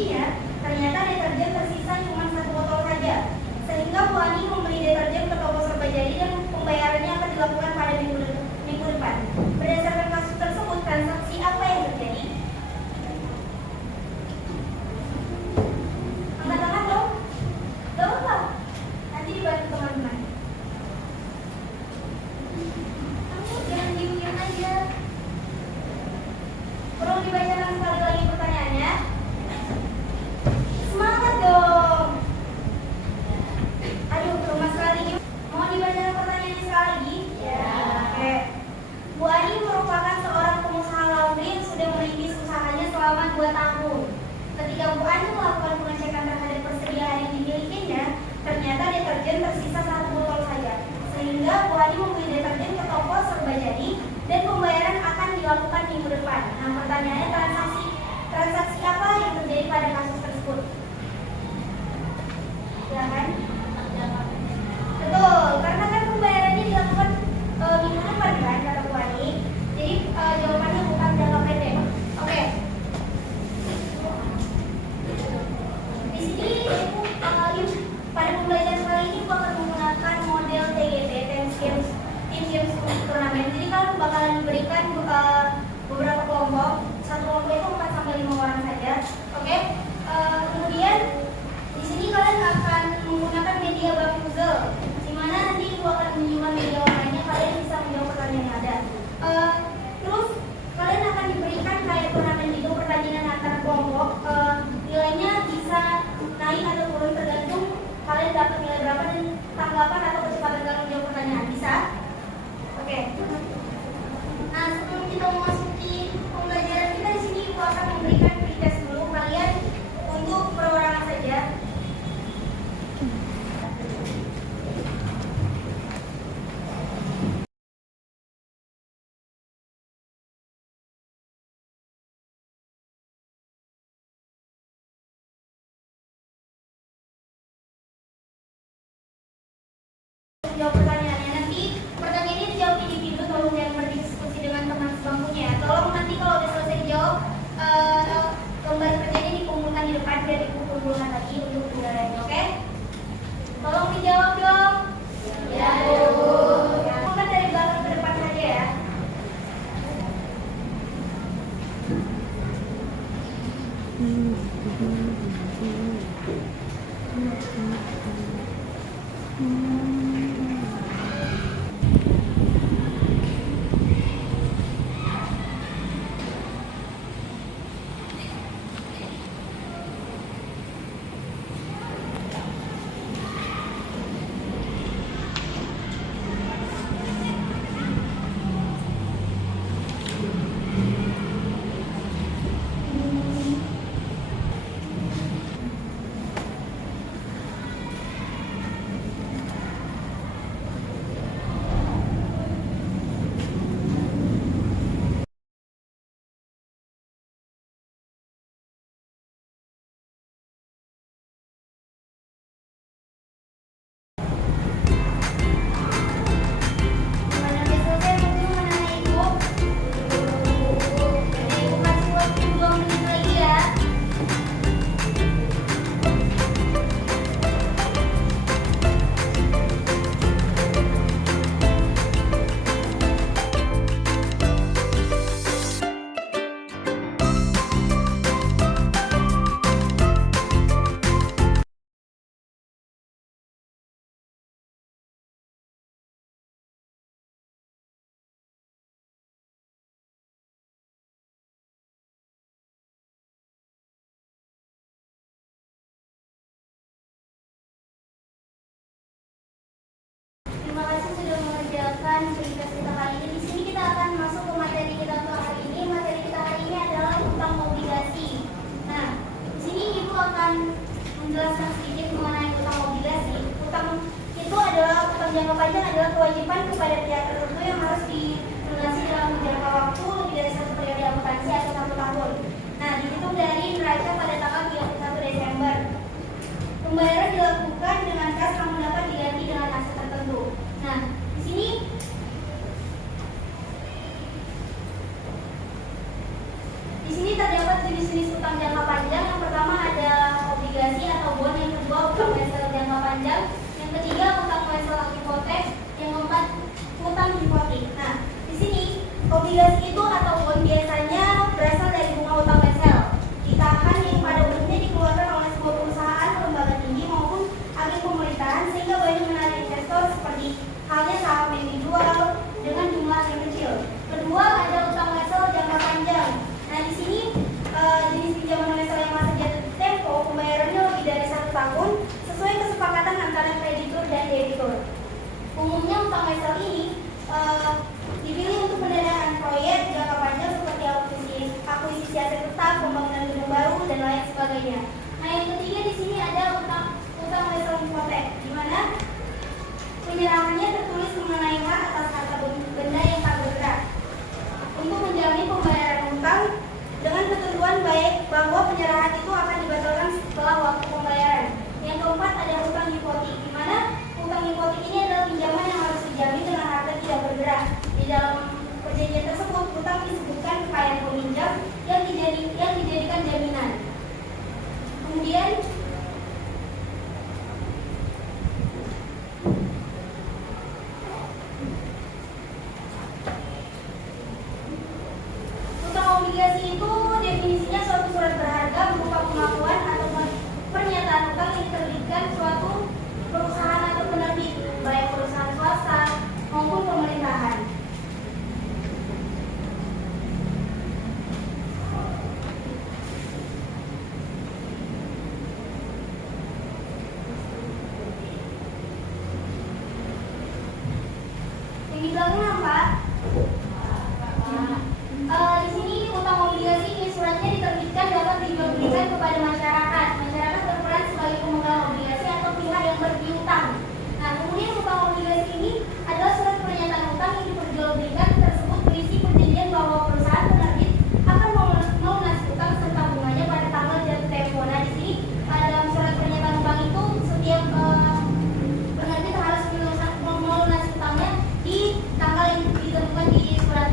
selebihnya ternyata deterjen tersisa cuma 1 botol saja, sehingga Bu Ani membeli deterjen ke toko serba jadi dan pembayarannya akan dilakukan pada minggu depan. Berdasarkan kasus tersebut, transaksi apa yang terjadi? Angkat tangan dong. Gak apa-apa, nanti dibantu teman-teman. Kamu jangan diem-diem aja. Perlu dibacakan sekali lagi pertanyaannya? Semangat dong. Aduh, rumah sekali. Mau dibacakan pertanyaannya sekali lagi? Ya. Oke. Bu Ani merupakan seorang pengusaha laundry yang sudah merintis usahanya selama 2 tahun. Ketika Bu Ani melakukan pengecekan terhadap persediaan yang dimilikinya, ternyata deterjen tersisa 1 botol saja. Sehingga Bu Ani membeli deterjen ke toko serba jadi dan pembayaran akan dilakukan minggu depan. Nah, pertanyaannya transaksi apa yang terjadi pada kasus tersebut? Ya kan? Betul, karena kan pembayarannya dilakukan minggu depan kan, kata Bu Ani. Jadi jawabannya bukan jangka pendek. Oke. Di sini pada pembelajaran kali ini Ibu akan menggunakan model TGT, Team Games Turnamen. Jadi kalian bakalan diberikan beberapa kelompok. Satu kelompok itu 4 sampai 5 orang saja. Oke. Kemudian di sini kalian akan menggunakan media bug puzzle, di mana nanti Ibu akan menunjukkan media warnanya, kalian bisa menjawab pertanyaan yang ada. Terus kalian akan diberikan kayak turnamen gitu, pertandingan antar kelompok. Nilainya bisa naik atau turun tergantung kalian dapat nilai berapa dan tanggapan atau kecepatan kalian menjawab pertanyaan. Bisa? Oke. Nah, sebelum kita memasuki pembelajaran kita di sini, Ibu akan memberikan pretest dulu kalian untuk perorangan saja. Jawab pertanyaannya, nanti pertanyaannya dijawab individu, tolong jangan berdiskusi dengan teman sebangkunya. Tolong nanti kalau udah selesai dijawab, gambar kerjanya dikumpulkan di depan biar Ibu kumpulkan lagi untuk kendalanya, oke? Tolong dijawab dong. Ya, Bu. Kumpulkan dari belakang ke depan saja ya. Terima kasih sudah mengerjakan cerita kali ini. Di sini kita akan masuk ke materi kita untuk hari ini. Materi kita hari ini adalah utang obligasi. Nah, di sini Ibu akan menjelaskan sedikit mengenai utang obligasi. Utang itu adalah utang jangka panjang adalah kewajiban kepada pihak tertentu yang harus dilunasi dalam jangka waktu lebih dari 1 periode akuntansi atau 1 tahun. Nah, dihitung dari neraca pada tanggal 31 Desember. Pembayaran dilakukan dengan kas namun dapat diganti dengan aset tertentu. Nah, di sini terdapat jenis-jenis utang jangka panjang. Yang pertama ada dengan jumlah yang kecil. Kedua, ada utang wesel jangka panjang. Nah, di sini jenis pinjaman wesel yang masa jatuh tempo pembayarannya lebih dari 1 tahun sesuai kesepakatan antara kreditur dan debitur. Umumnya utang wesel ini dipilih untuk pendanaan proyek jangka panjang seperti akuisisi aset tetap, pembangunan gedung baru, dan lain sebagainya. Nah, yang ketiga di sini ada utang wesel hipotek, di mana penyerahannya tertulis mengenai hak atas harta benda yang tak bergerak untuk menjamin pembayaran utang dengan ketentuan baik bahwa penyerahan itu akan dibatalkan setelah waktu pembayaran. Yang keempat ada utang hipotek, di mana utang hipotek ini adalah pinjaman yang harus dijamin dengan harta tidak bergerak. Di dalam perjanjian tersebut, utang disebutkan kekayaan peminjam yang dijadikan jaminan. Kemudian utang obligasi itu definisinya suatu surat berharga berupa pengakuan atau pernyataan utang yang diterbitkan suatu perusahaan atau penerbit, baik perusahaan swasta maupun pemerintahan. Yang di belakang apa? Di sini utang obligasi ini suratnya diterbitkan dapat dijualbelikan kepada masyarakat. Masyarakat berperan sebagai pemegang obligasi atau pihak yang berpiutang. Nah, kemudian utang obligasi ini adalah surat pernyataan utang yang diperjualbelikan tersebut berisi perjanjian bahwa perusahaan penerbit akan melunasi utang serta bunganya pada tanggal jatuh tempo. Nah, di sini dalam surat pernyataan utang itu setiap penerbit harus melunasi utangnya di tanggal yang ditentukan di surat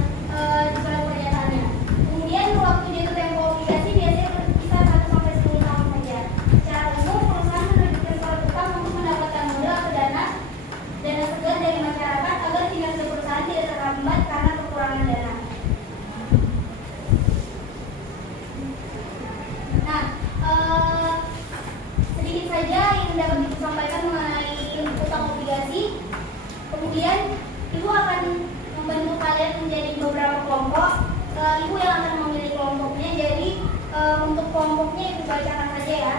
pernyataannya. Kemudian waktu jatuh tempo obligasi biasanya berkisar 1 sampai 10 tahun saja. Secara umum perusahaan menerbitkan surat utang untuk mendapatkan modal atau dana segar dari masyarakat agar kinerja perusahaan tidak terhambat karena kekurangan dana. Nah, sedikit saja yang dapat Ibu sampaikan mengenai utang obligasi. Kemudian Ibu akan membantu kalian menjadi beberapa kelompok. Ibu yang akan memilih kelompoknya. Jadi untuk kelompoknya Ibu bacakan saja ya.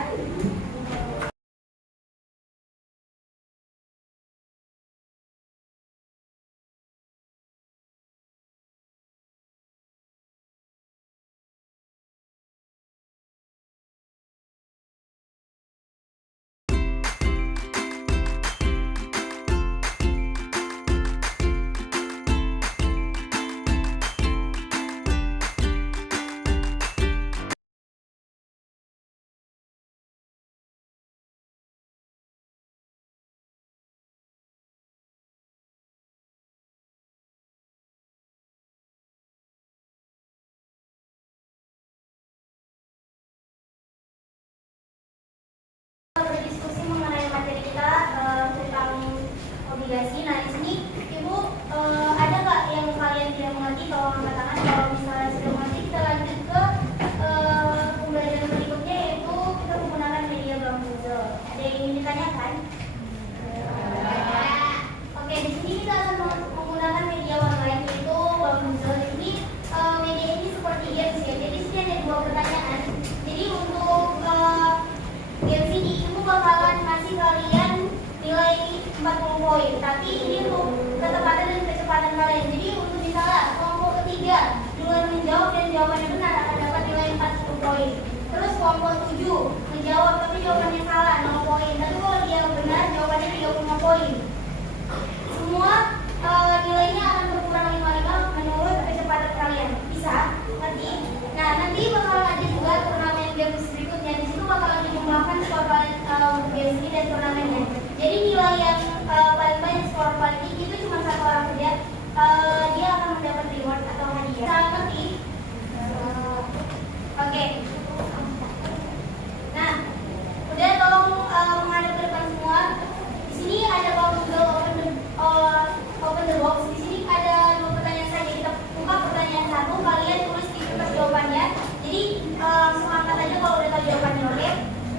Berdiskusi mengenai materi kita tentang obligasi. Nah, di sini Ibu ada nggak yang kalian tidak mengerti? Kalau angkat tangan. Kalau misalnya sudah mengerti, kita lanjut ke pembelajaran berikutnya, yaitu kita menggunakan media Bambuzel. Ada yang ingin ditanyakan? Oke, di sini kita akan menggunakan media online, yaitu Bambuzel. Di sini media ini seperti games ya. Jadi di sini ada 2 pertanyaan. Jadi untuk games ini Ibu bakalan kasih kalian nilai 40 poin. Tapi ini untuk ketepatan dan kecepatan kalian. Jadi untuk misalnya kelompok ketiga duluan menjawab dan jawabannya benar akan dapat nilai 40 poin. Terus kelompok 7 menjawab tapi jawabannya salah 0 poin. Tapi kalau dia benar jawabannya 35 poin. Semua nilainya akan berkurang 5 menurut kecepatan kalian. Bisa? Ngerti? Nah, nanti bakalan ada juga turnamen games berikutnya. Di situ bakalan dijumlahkan skor games ini dan turnamennya. Jadi nilai yang paling banyak, skor paling tinggi itu cuma 1 orang saja. Dia akan mendapat reward atau hadiah. Bisa ngerti? Oke. Nah, udah tolong menghadap ke depan semua. Di sini ada Google open the box. Di sini ada 2 pertanyaan saja. Kita buka pertanyaan 1, kalian tulis di kertas jawabannya. Jadi langsung angkat aja kalau udah tahu jawabannya, oke?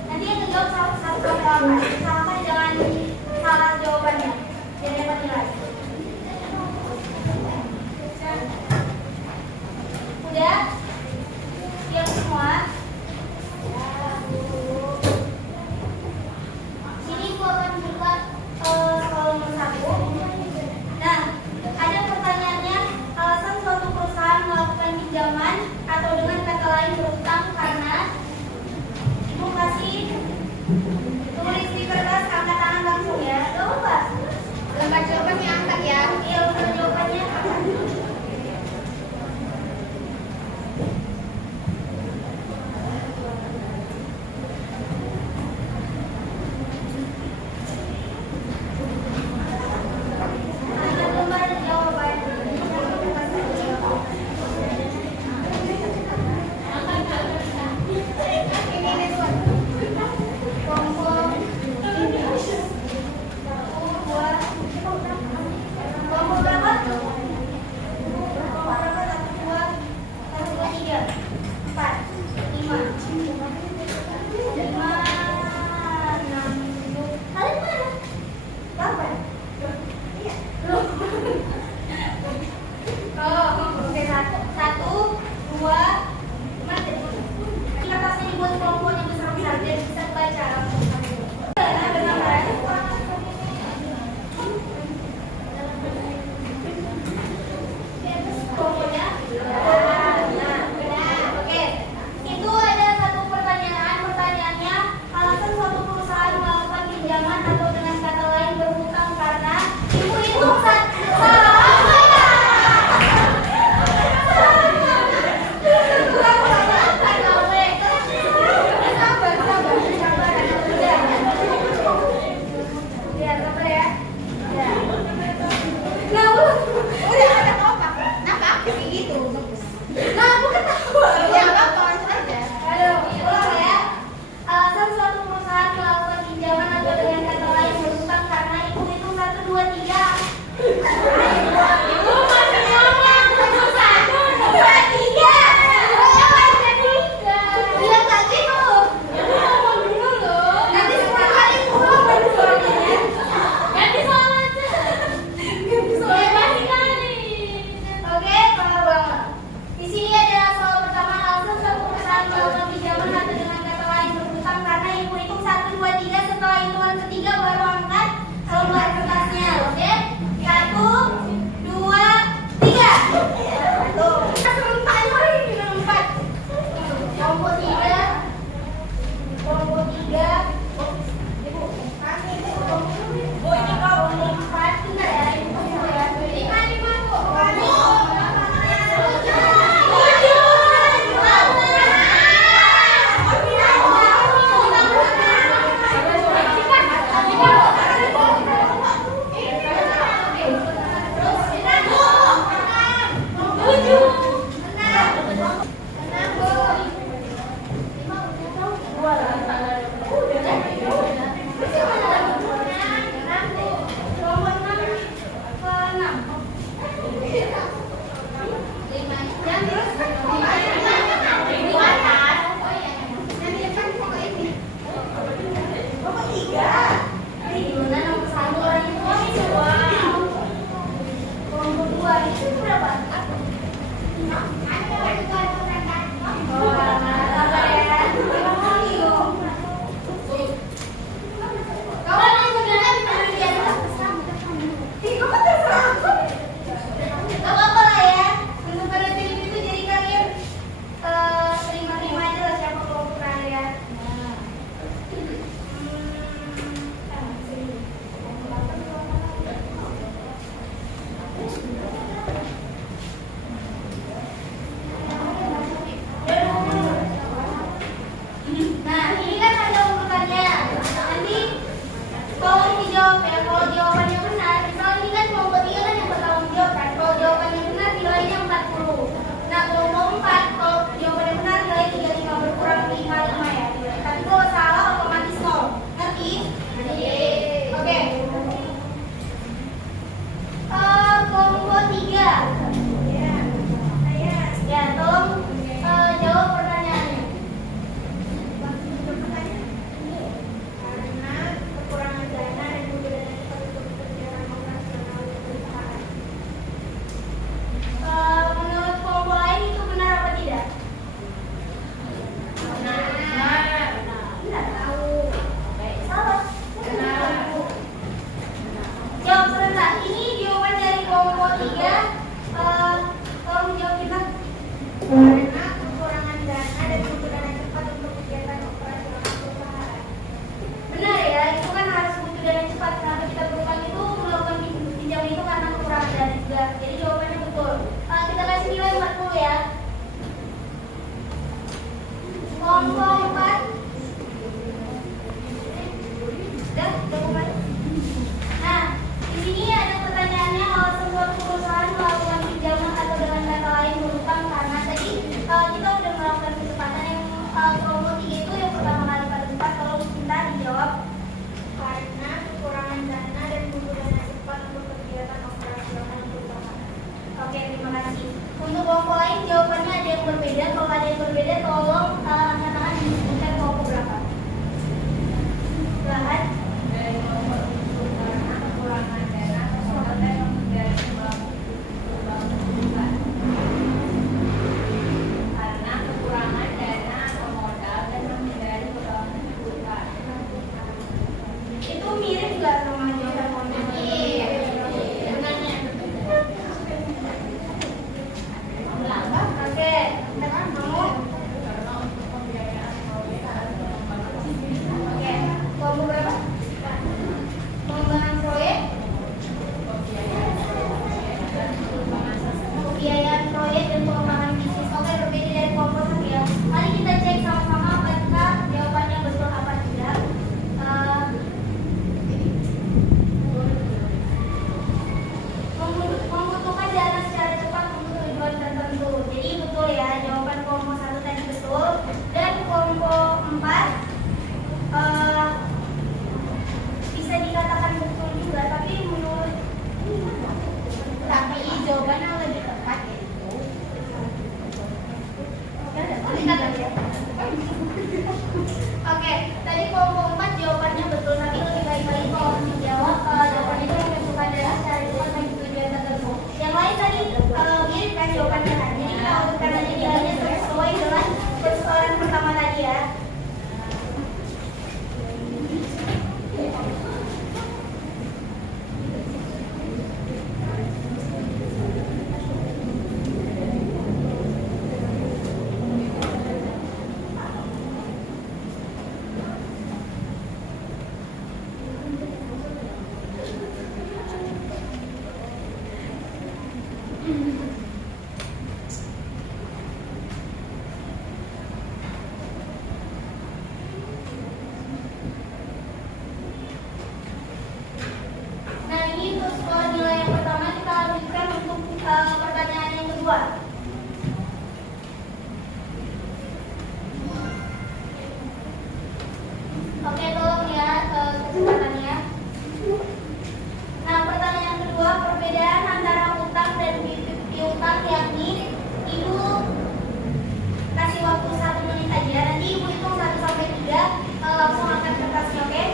Nanti yang menjawab satu kali angkat. Usahakan jangan salah jawabannya. Biar dapat nilai. Udah? Siap semua? Ini aku akan buka soal nomor 1. Nah, ada pertanyaannya, alasan suatu perusahaan melakukan pinjaman atau dengan kata lain berutang karena Ibu kasih tulis di kertas, angkat tangan langsung ya. Gak apa-apa. Lembar jawabannya angkat ya. Iya, udah jawabannya angkat. eh, bisa dikatakan betul juga, tapi menurut Tapi jawabannya lebih tepat yaitu Oke, tadi kelompok 4 jawabannya betul, tapi lebih baik lagi kalau menjawab jawaban itu menentukan dari secara cepat bagi tujuan tertentu. Yang lain tadi mirip kan jawabannya kan. Jadi kita urutkan aja nilainya sesuai dengan persoalan pertama tadi ya. Nah ini untuk nilai yang pertama kita lanjutkan untuk pertanyaan yang kedua. Oke, tolong ya kecepatannya. Nah, pertanyaan kedua, perbedaan antara utang dan piutang, yakni Ibu kasih waktu 1 menit aja. Nanti Ibu hitung 1 sampai 3, langsung angkat kertasnya, oke?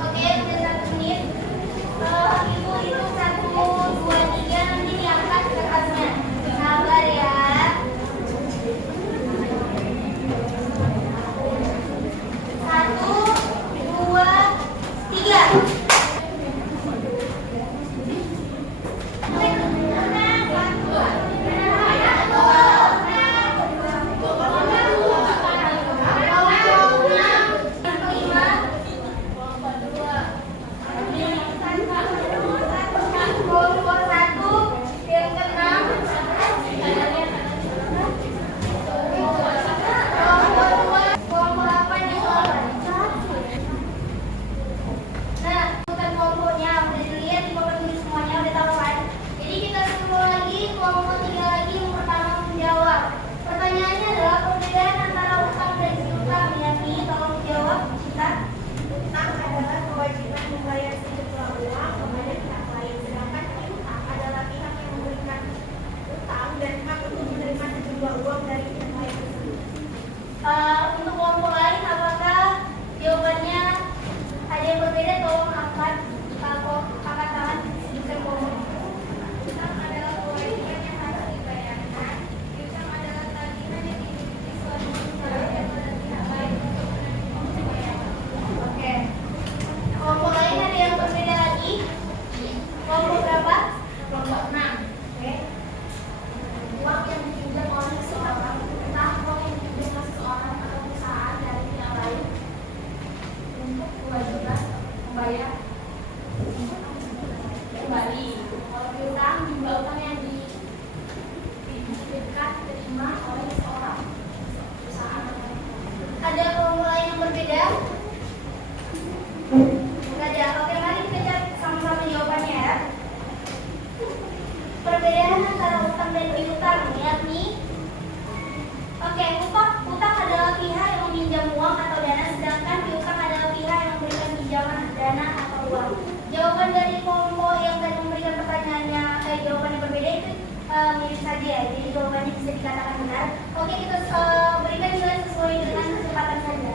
Oke, udah 1 menit. Ibu hitung 1, 2, 3, nanti diangkat kertasnya. Sabar ya. 1, 2, 3. Nah, bukan kelompoknya udah dilihat di papan tulis semuanya udah tahu kan? Jadi kita semua lagi kelompok 3 lagi yang pertama menjawab. Pertanyaannya adalah perbedaan antara utang dan piutang, yakni tolong jawab kita. utang adalah kewajiban membayar sejumlah uang kepada pihak lain, sedangkan piutang adalah pihak yang memberikan utang dan hak untuk menerima sejumlah uang dari pihak lain tersebut. Untuk kelompok lain apakah jawabannya ada yang berbeda? Tolong angkat tangan sebutkan kelompok. Utang adalah kewajiban yang harus dibayarkan. Piutang adalah tagihan yang dimiliki suatu perusahaan pada pihak lain untuk menerima pembayaran. Oke. Kelompok lain ada yang berbeda lagi? Kelompok berapa? Kelompok 6. Oke. Uang yang dipinjam oleh seseorang, entah uang yang dipinjam oleh seseorang atau perusahaan dari pihak lain untuk kewajiban membayar kembali. Kalau piutang jumlah utang yang dititipkan diterima oleh seseorang, perusahaan atau Ada kelompok lain yang berbeda? Nggak ada. Oke, mari kita cari sama-sama jawabannya ya. Perbedaan antara utang dan piutang, yakni utang adalah pihak yang meminjam uang atau dana, sedangkan piutang adalah pihak yang memberikan pinjaman dana atau uang. Jawaban dari kelompok yang tadi memberikan pertanyaannya, jawaban yang berbeda itu mirip saja ya. Jadi jawabannya bisa dikatakan benar. Oke, kita berikan nilai sesuai dengan kecepatan saja.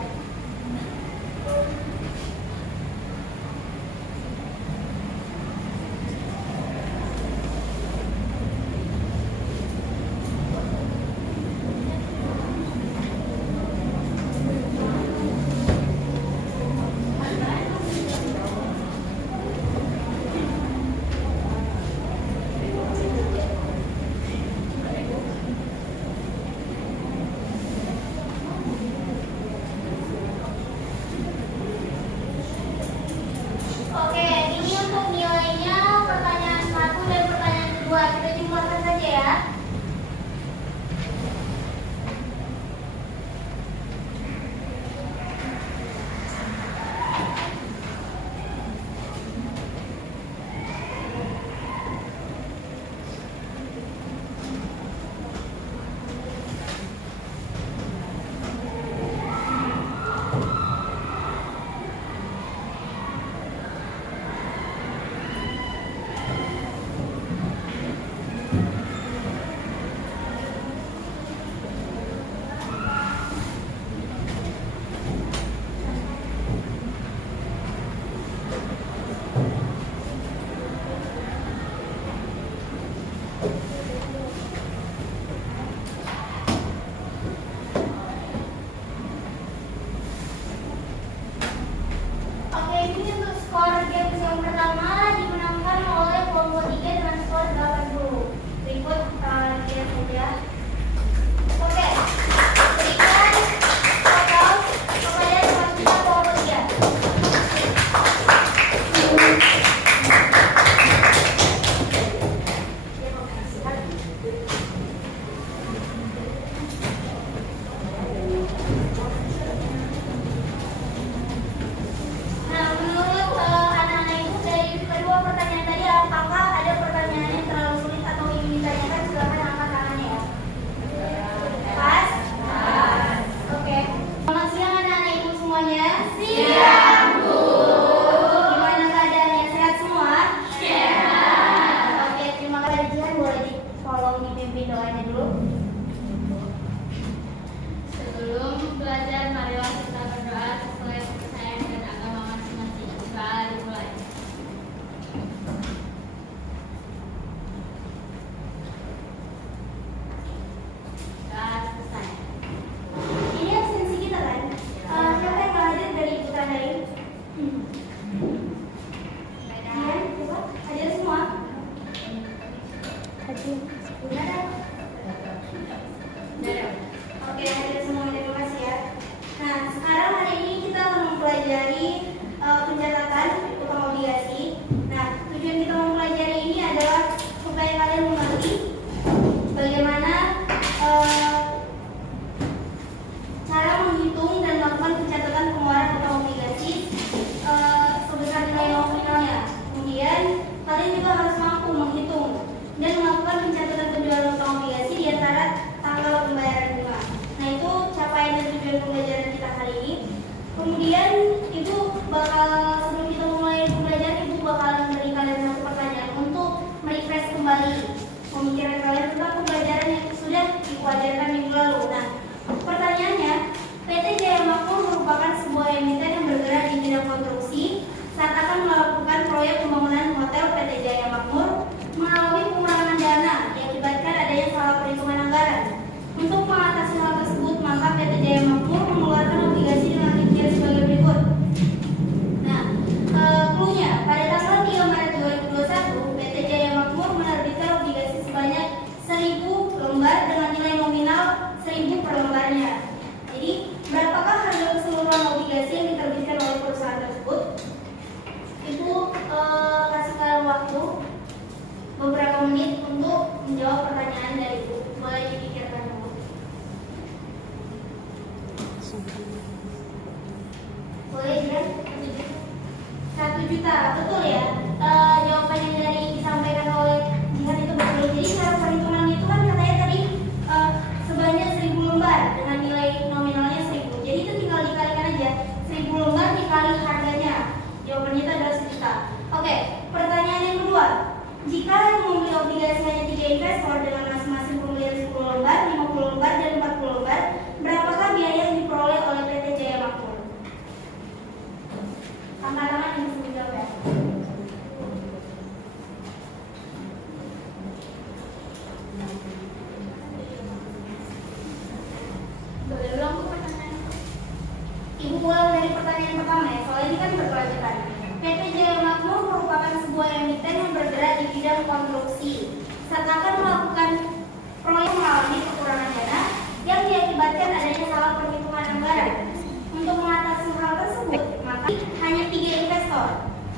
ini untuk skor games yang pertama dimenangkan oleh kelompok 3 dengan skor 80. Berikut lihat saja. Oke, berikan total kepada teman kita kelompok 3. Nah, menurut anak-anak itu dari kedua pertanyaan tadi, apakah ada pertanyaan yang terlalu sulit atau ingin ditanyakan? Silakan angkat tangannya ya. Pas? Oke. Selamat siang anak-anak ibu semuanya. Siang, Bu. Gimana keadaannya? Sehat semua? Sehat. Oke, terima kasih. Jihan boleh tolong dipimpin doanya dulu. Sebelum belajar, marilah kita berdoa sesuai kepercayaan dan agama masing-masing. Mari dimulai. Sudah selesai. Ini absensi kita kan? Siapa yang nggak hadir dari Ibu Tandain? Jihan, coba hadir semua. Hadir. Udah ada. Oke, hadir semua, terima kasih ya. Nah, sekarang hari ini kita akan mempelajari pencatatan utang obligasi. Nah, tujuan kita mempelajari ini adalah supaya kalian mengerti bagaimana cara menghitung dan melakukan pencatatan pengeluaran utang obligasi sebesar nilai nominalnya. Kemudian, kalian juga harus mampu menghitung dan melakukan pencatatan penjualan utang obligasi di antara tanggal pembayaran bunga. Nah, itu capaian dan tujuan pembelajaran kita kali ini. Kemudian Ibu bakal, sebelum kita mulai pembelajaran, Ibu bakalan memberi kalian satu pertanyaan untuk merefresh kembali pemikiran kalian tentang pembelajaran yang sudah Ibu ajarkan minggu lalu. Nah, pertanyaannya, PT Jaya Makmur merupakan sebuah emiten yang bergerak di bidang konstruksi. Saat akan melakukan proyek pembangunan hotel, PT Jaya Makmur mengalami pengurangan dana diakibatkan adanya salah perhitungan anggaran. Untuk mengatasi hal tersebut, maka PT Jaya Makmur mengeluarkan obligasi dengan rincian sebagai berikut. Nah, clue-nya, pada tanggal 3 Maret 2021, PT Jaya Makmur menerbitkan obligasi sebanyak 1000 lembar dengan nilai nominal 1000 per lembarnya. Jadi, berapakah harga keseluruhan obligasi yang diterbitkan oleh perusahaan tersebut? Ibu kasih kalian waktu beberapa menit untuk menjawab pertanyaan dari Ibu. Boleh dipikirkan dulu. Boleh ya? 1 juta, betul ya? Jawaban yang dari disampaikan oleh Jihan itu betul. Jadi cara perhitungan itu kan katanya tadi sebanyak 1000 lembar dengan nilai nominalnya 1000. Jadi itu tinggal dikalikan aja 1000 lembar dikali harganya. Jawabannya itu adalah 1 juta. Oke, pertanyaan yang kedua. Jika yang membeli obligasi hanya 3 investor dengan masing-masing pembelian 10 lembar, 50 lembar, dan 40 lembar, berapakah biaya yang diperoleh oleh PT Jaya Makmur? Angkat tangan yang bisa menjawab ya. Boleh ulang Bu pertanyaan? Ibu ulang dari pertanyaan pertama ya, soalnya ini kan berkelanjutan. PT Jaya Makmur merupakan sebuah emiten yang bergerak di bidang konstruksi. Saat akan melakukan proyek mengalami kekurangan dana yang diakibatkan adanya salah perhitungan anggaran. Untuk mengatasi hal tersebut, maka hanya 3 investor.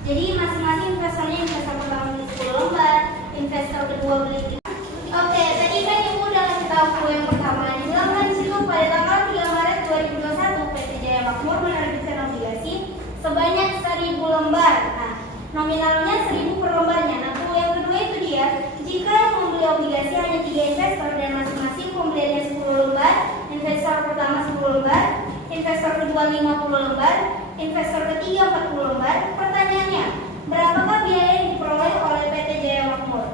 Jadi masing-masing investornya, investor pertama beli 10 lembar, investor kedua beli 5. Oke, tadi kan Ibu udah kasih tahu clue yang pertama. Dibilangkan di situ pada tanggal 3 Maret 2021 PT Jaya Makmur menerbitkan obligasi sebanyak 1000 lembar. Nah, nominalnya 1000 per lembarnya. Nah, clue yang kedua itu dia, jika yang membeli obligasi hanya 3 investor dan masing-masing pembeliannya 10 lembar, investor pertama 10 lembar, investor kedua 50 lembar, investor ketiga 40 lembar. Pertanyaannya, berapakah biaya yang diperoleh oleh PT Jaya Makmur?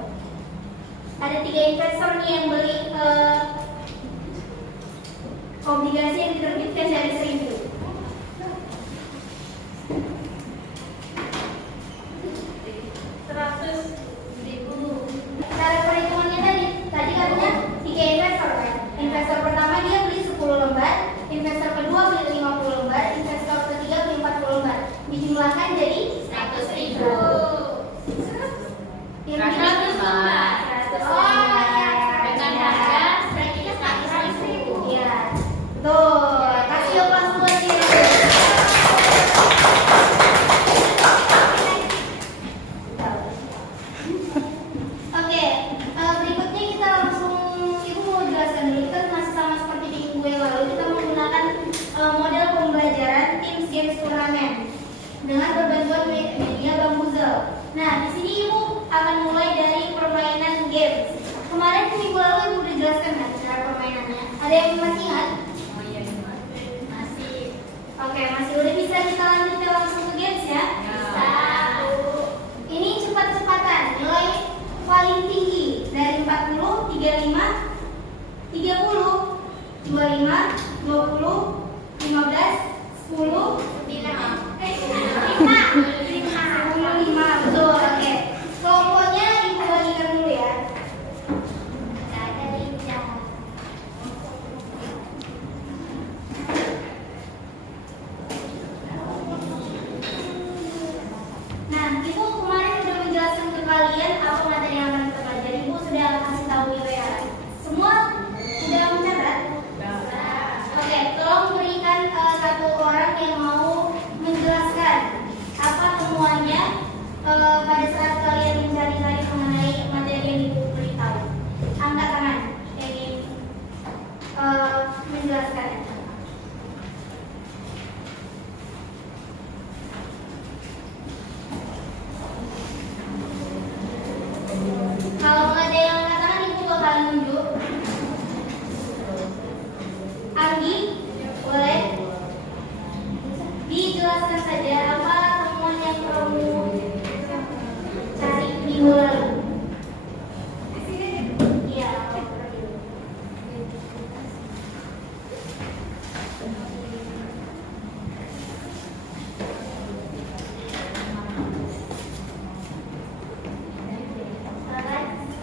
Ada 3 investor nih yang beli obligasi yang diterbitkan dari 1000. Cara perhitungannya tadi katanya 3 investor kan. Investor pertama dia beli 10 lembar, investor kedua beli 50 lembar, investor ketiga beli 40 lembar. Dijumlahkan jadi media Bambuzel. Nah, di sini Ibu akan mulai dari permainan games. Kemarin minggu lalu Ibu udah jelaskan kan cara permainannya. Ada yang masih ingat? Oh iya, masih. Oke, masih udah bisa kita lanjut langsung ke games ya? Ya. Ini cepat-cepatan, nilai paling tinggi dari 40, 35, 30, 25, 20, 15, 10, 5, betul, oke. Kelompoknya Ibu bagikan dulu ya. Nah, Ibu kemarin sudah menjelaskan ke kalian apa materi yang akan kita pelajari. Ibu sudah kasih tahu juga ya. Semua sudah mencatat? Oke, tolong berikan satu orang yang mau menjelaskan apa temuannya pada saat kalian mencari-cari mengenai materi yang Ibu beritahu. Angkat tangan yang ingin menjelaskan. Kalau nggak ada yang angkat tangan, Ibu bakal nunjuk. Anggi, boleh dijelaskan saja apa temuan yang kamu cari minggu lalu? Iya.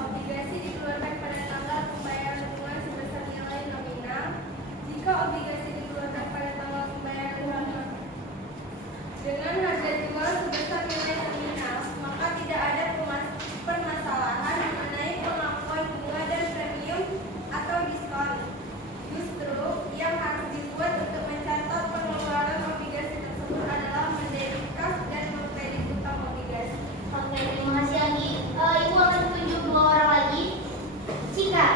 Obligasi dikeluarkan pada tanggal pembayaran bunga sebesar nilai nominal. Jika obligasi dikeluarkan pada tanggal pembayaran bunga dengan harga jual sebesar nilai nominal, maka tidak ada permasalahan mengenai pengakuan bunga dan premium atau diskon. Justru yang harus dibuat untuk mencatat pengeluaran obligasi tersebut adalah mendebit kas dan mengkredit utang obligasi. Oke, terima kasih Anggi. Ibu akan tunjuk dua orang lagi. Cika.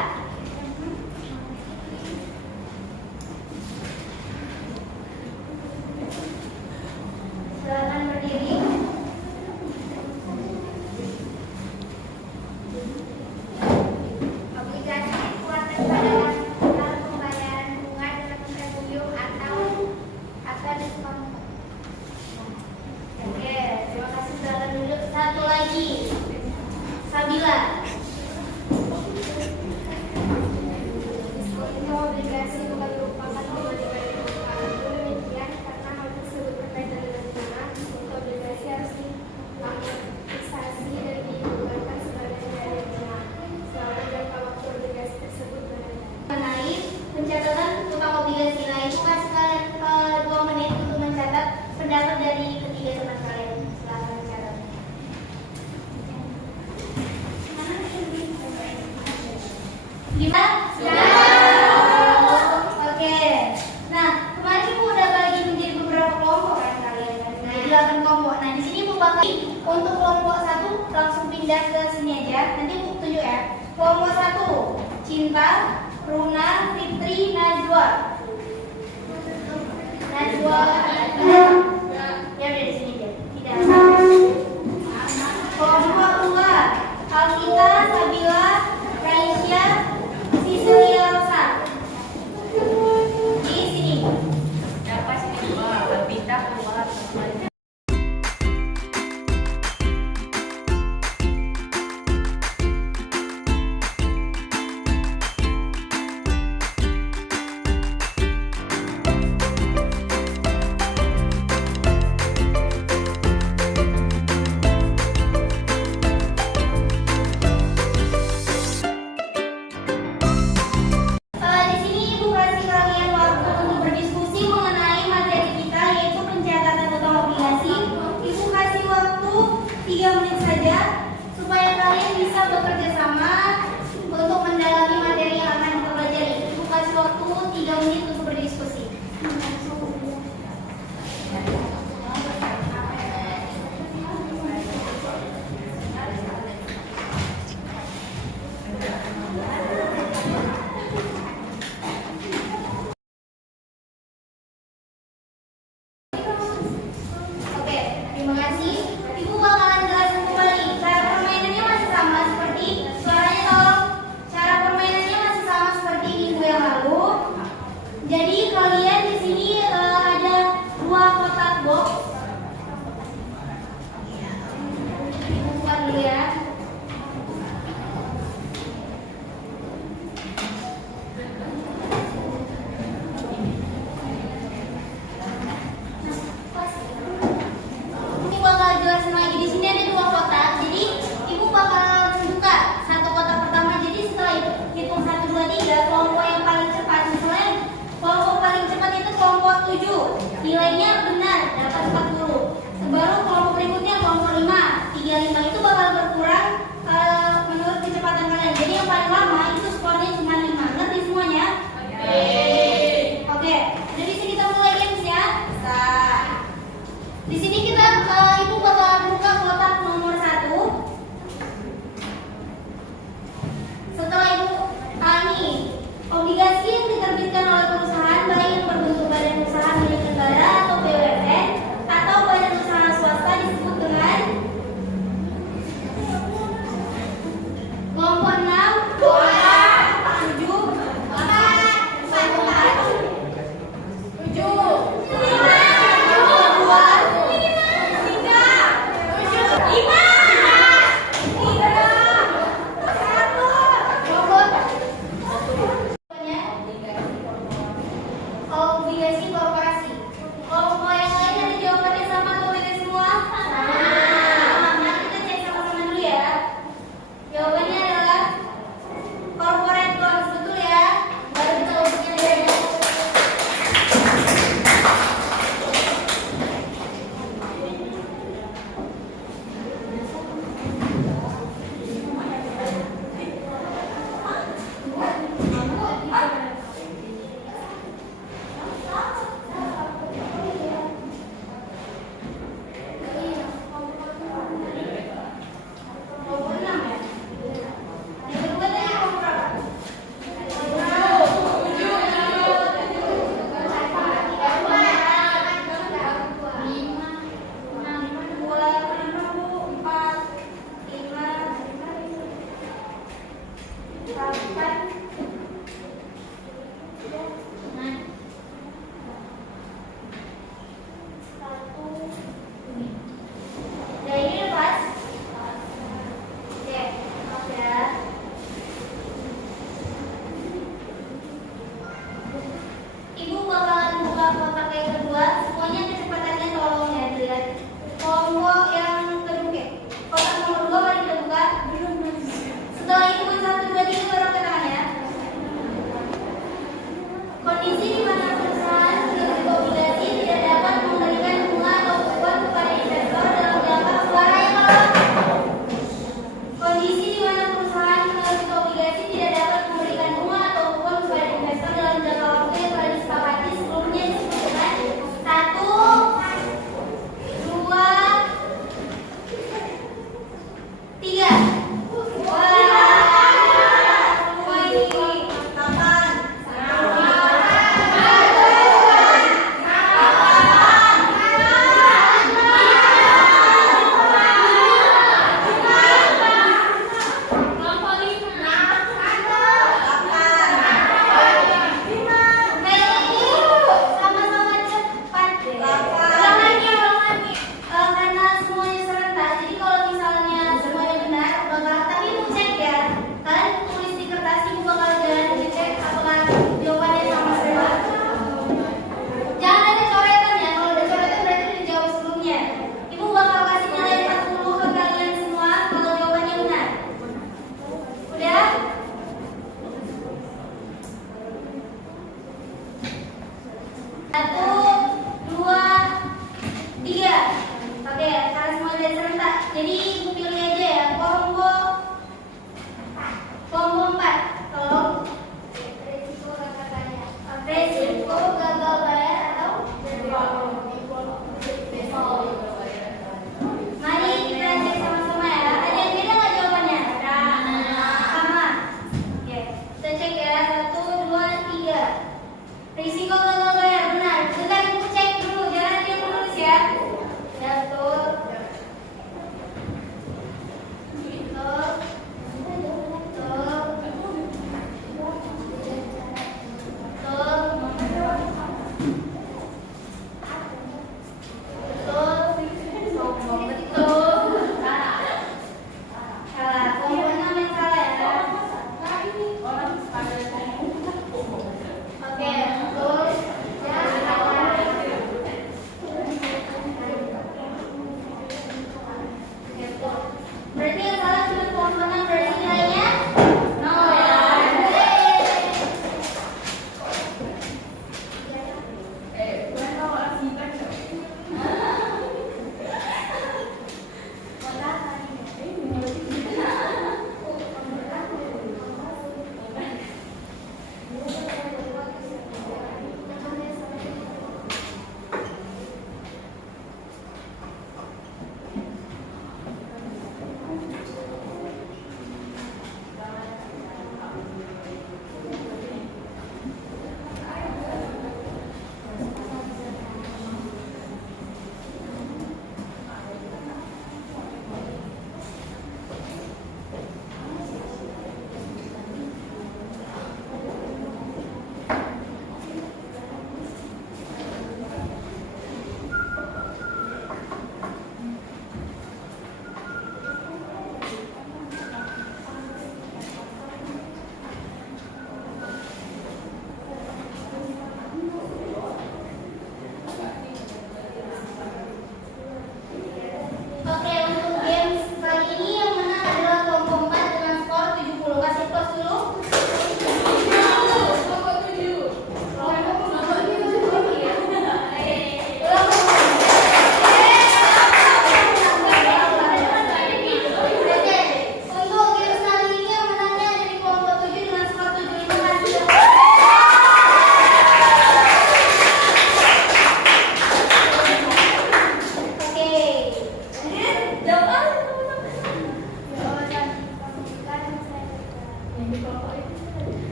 Silakan berdiri. Obligasi dikeluarkan pada tanggal pembayaran bunga dengan premium atau diskon. Oke, terima kasih. Silakan duduk. Satu lagi. Sabila. Diskonnya obligasi bukan merupakan pembandingan bunga. Demikian karena hal tersebut berkaitan dengan bunga, untuk obligasi harus diamortisasi dan dikeluarkan sebagai dari bunga selama jangka waktu obligasi tersebut berada. Mengenai pencatatan utang obligasi. Nah, Ibu kasih kalian 2 menit untuk mencatat pendapat dari ketiga teman kalian. Silakan mencatat. Gimana? Oke. Nah, kemarin Ibu udah bagi menjadi beberapa kelompok kan kalian kan? Nah, 8 kelompok. Nah, di sini Ibu bakal untuk kelompok 1 langsung pindah ke sini aja. Nanti Ibu tunjuk ya. Kelompok 1, Cinta, Runa, Fitri, Najwa. Najwa. Ya udah di sini aja. Tidak. Kelompok 2, Alkita, Sabila, Raisya, Sisilia Rosa. Di sini. Dapat sini dua, pindah keluar.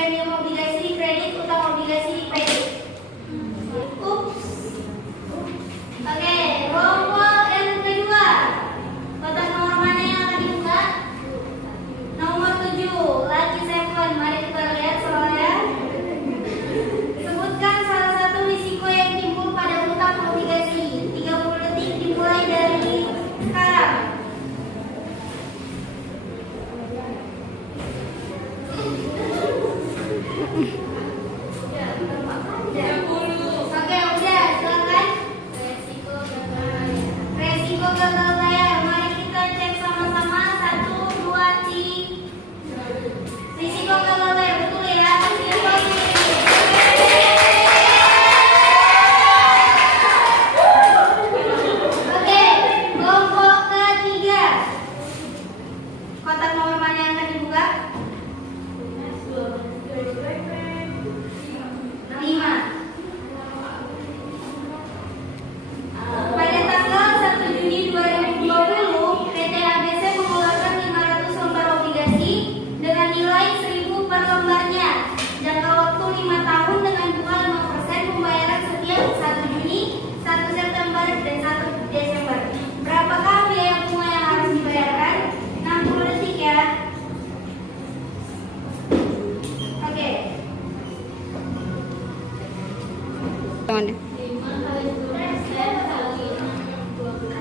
premium obligasi kredit, utang obligasi kredit. Ups. Oke, kelompok yang kedua. Kotak nomor mana yang akan dibuka? Nomor 7, Lucky Seven. Mari kita lihat soalnya. Sebutkan salah satu risiko yang timbul pada utang obligasi. 30 detik dimulai dari sekarang. Oke, udah, silakan. Resiko gagal bayar. Mari kita cek sama-sama. 1, 2, 3. Risiko gagal bayar, betul ya? Oke, kelompok ketiga. Kotak nomor mana yang akan dibuka? 5. Pada tanggal 1 Juni 2020, PT ABC mengeluarkan 500 lembar obligasi dengan nilai 1.000 per lembarnya. Jangka waktu 5 tahun dengan bunga 5% pembayaran setiap 1 Juni, 1 September, dan 1 Desember. Berapakah biaya bunga yang harus dibayarkan? 60 detik ya. Oke. 5 kali 10% kali 12.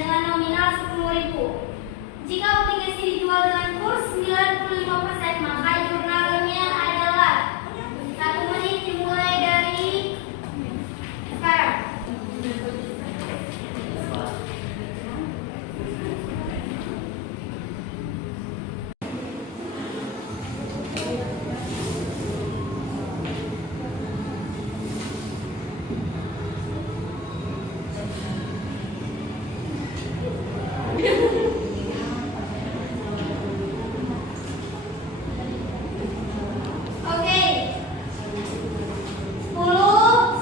dengan nominal 10.000. Jika obligasi dijual dengan kurs 95%, maka jurnalnya adalah 1 menit dimulai dari sekarang. Oke. 10,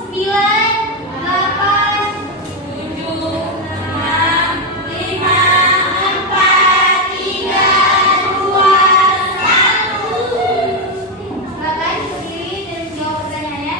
9, 8, 7, 6, 5, 4, 3, 2, 1. Silakan berdiri dan jawab pertanyaannya.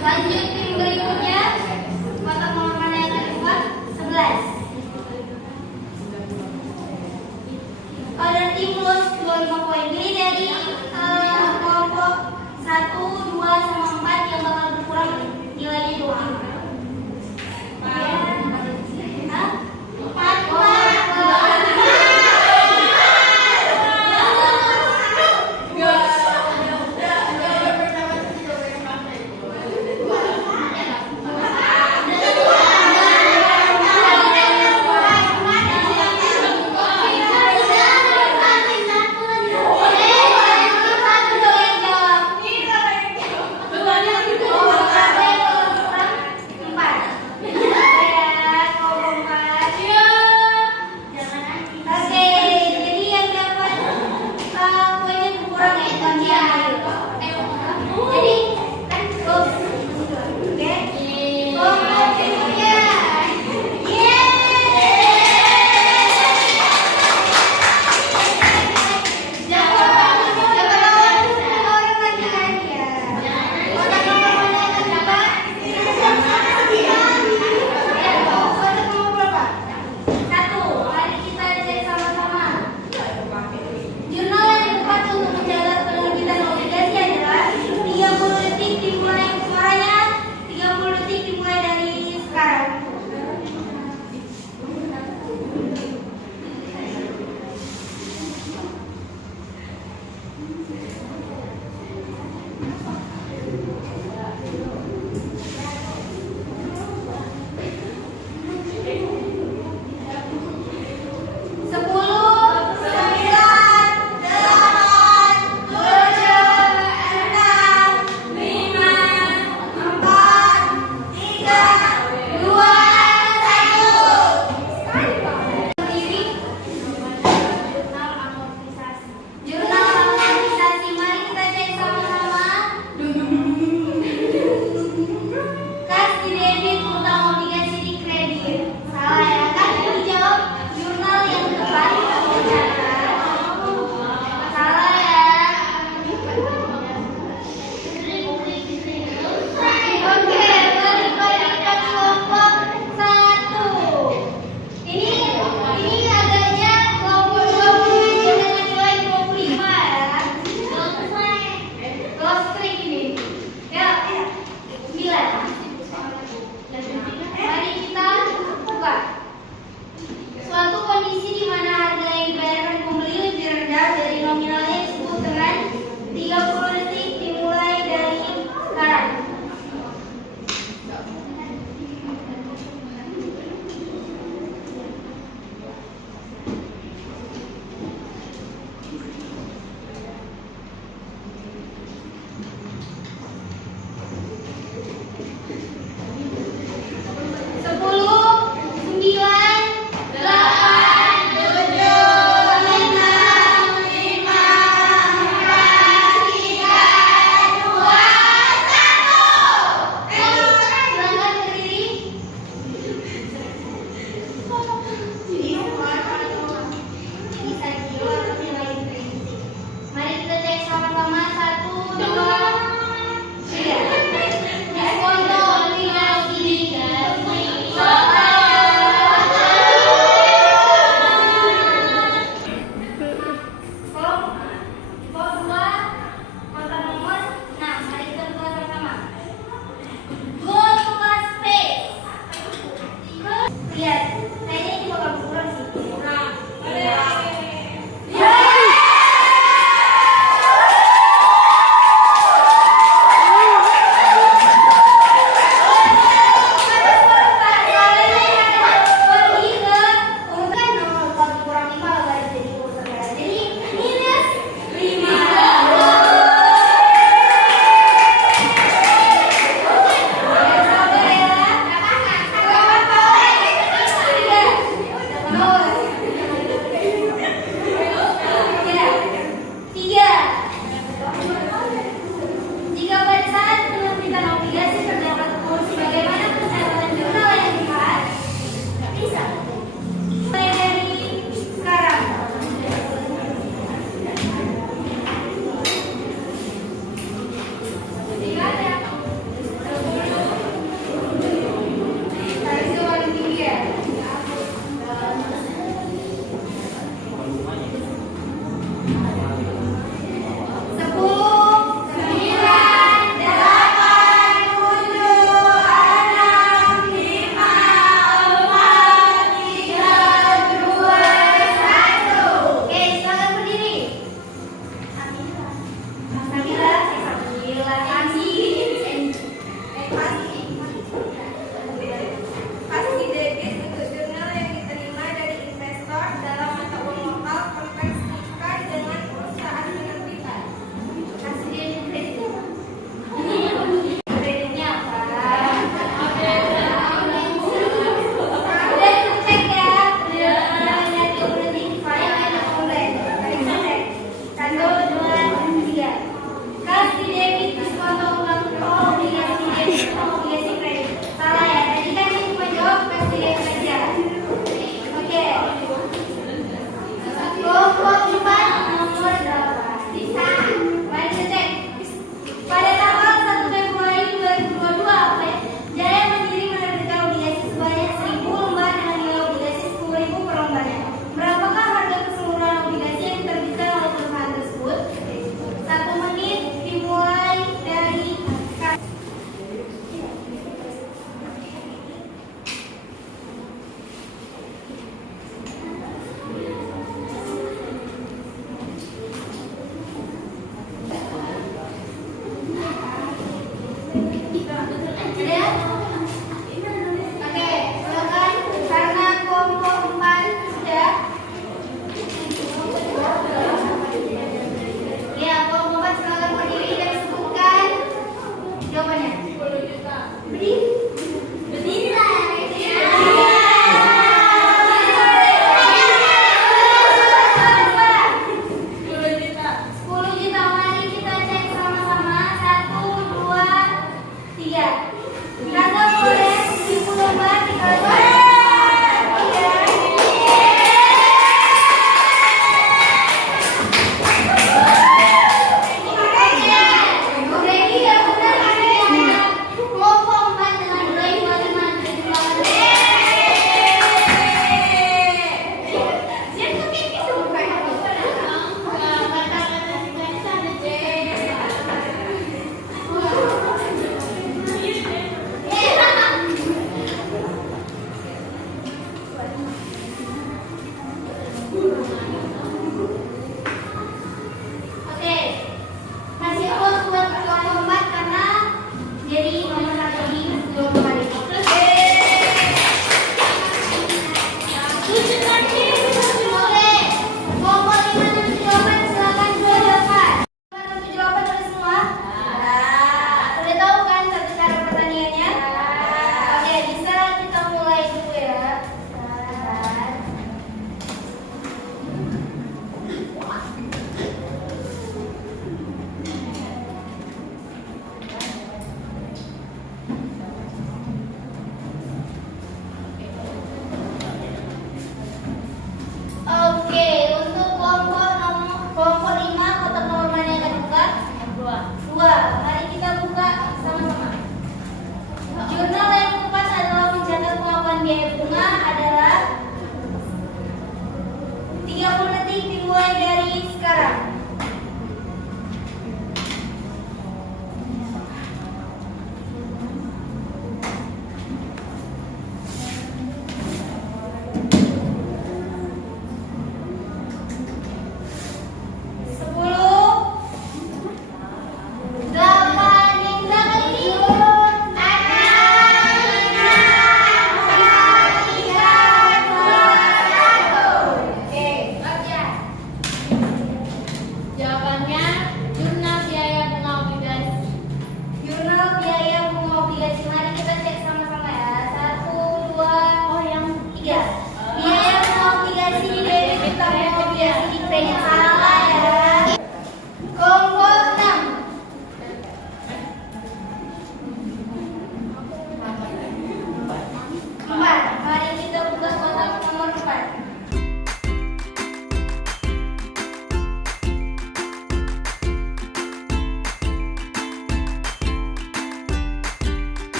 Lanjut tim berikutnya, kotak nomor mana yang akan keluar? 11. Pada tim los 25 poin. Pilih dari kelompok 1, 2, sama 4 yang bakal berkurang nilainya 25. Jurnal amortisasi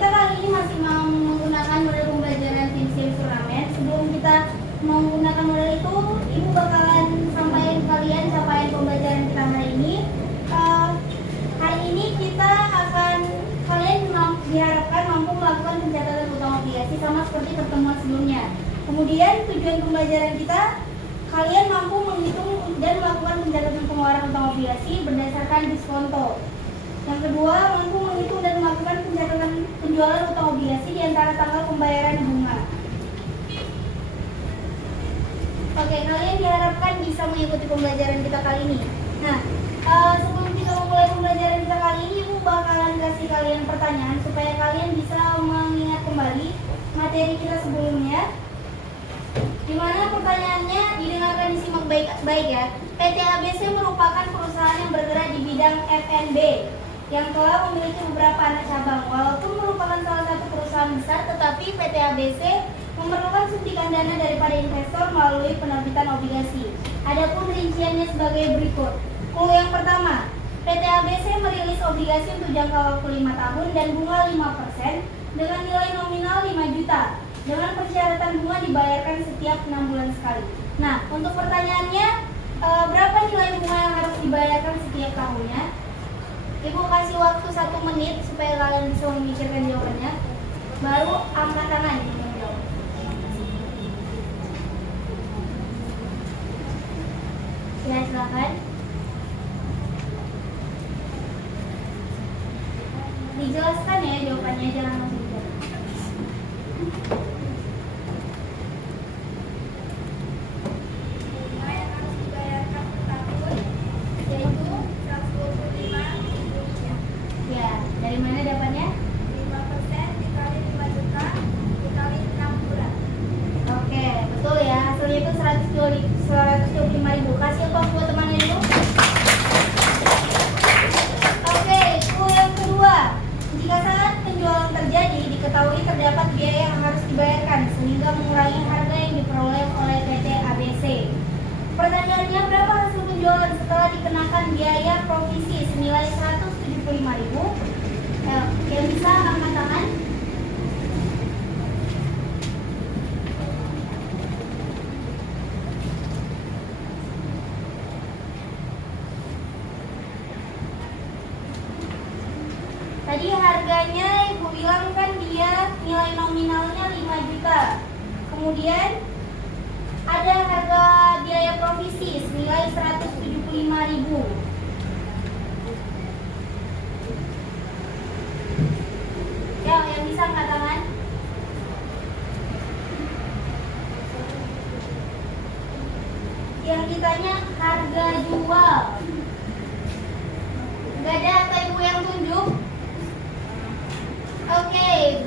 kita kali ini masih mau menggunakan model pembelajaran tim game turnamen. Sebelum kita menggunakan model itu, Ibu bakalan sampaikan kalian capaian pembelajaran kita hari ini. Hari ini kita akan kalian diharapkan mampu melakukan pencatatan utang obligasi sama seperti pertemuan sebelumnya. Kemudian tujuan pembelajaran kita, kalian mampu menghitung dan melakukan pencatatan pengeluaran utang obligasi berdasarkan diskonto. Yang kedua, mampu menghitung dan melakukan pencatatan penjualan utang obligasi di antara tanggal pembayaran bunga. Oke, kalian diharapkan bisa mengikuti pembelajaran kita kali ini. Nah, sebelum kita memulai pembelajaran kita kali ini, Ibu bakalan kasih kalian pertanyaan supaya kalian bisa mengingat kembali materi kita sebelumnya. Dimana pertanyaannya didengarkan disimak baik ya. PT ABC merupakan perusahaan yang bergerak di bidang F&B yang telah memiliki beberapa anak cabang. Walaupun merupakan salah satu perusahaan besar, tetapi PT ABC memerlukan suntikan dana daripada investor melalui penerbitan obligasi. Adapun rinciannya sebagai berikut. Clue yang pertama, PT ABC merilis obligasi untuk jangka waktu 5 tahun dan bunga 5% dengan nilai nominal 5 juta. Dengan persyaratan bunga dibayarkan setiap 6 bulan sekali. Nah, untuk pertanyaannya, berapa nilai bunga yang harus dibayarkan setiap tahunnya? Ibu kasih waktu 1 menit supaya kalian bisa memikirkan jawabannya. Baru angkat tangan yang menjawab. Ya, silakan. Dijelaskan ya jawabannya, jangan langsung jawab. Bunga yang harus dibayarkan per tahun yaitu 125.000 rupiah. Ya, dari mana dapatnya? 5% dikali 5 juta dikali 6 bulan. Oke, betul ya. Hasilnya itu 125.000. Kasih apa buat temannya dulu. Oke, clue yang kedua. Jika saat penjualan terjadi, diketahui terdapat biaya yang harus dibayarkan sehingga mengurangi harga yang diperoleh oleh PT ABC. Pertanyaannya, berapa hasil penjualan setelah dikenakan biaya provisi senilai 175.000? Yang bisa angkat tangan. Tadi harganya Ibu bilang kan dia nilai nominalnya 5 juta. Kemudian ada harga biaya provisi senilai 175.000. Ya, yang bisa angkat tangan. Yang ditanya harga jual. Gak ada apa Ibu yang tunjuk? Oke,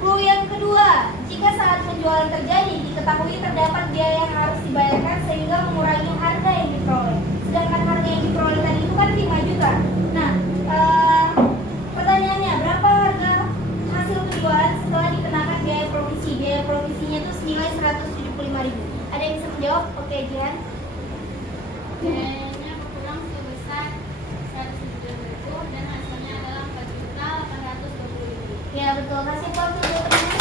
clue yang kedua. Jika saat penjualan terjadi, diketahui terdapat biaya yang harus dibayarkan sehingga mengurangi harga yang diperoleh. Sedangkan harga yang diperoleh tadi itu kan 5 juta. Nah, pertanyaannya, berapa harga hasil penjualan setelah dikenakan biaya provisi? Biaya provisinya itu senilai 175.000. Ada yang bisa menjawab? Oke, Jihan. Biayanya berkurang sebesar 170.000 dan hasilnya adalah 4.820.000. Ya, betul. Kasih waktu buat teman.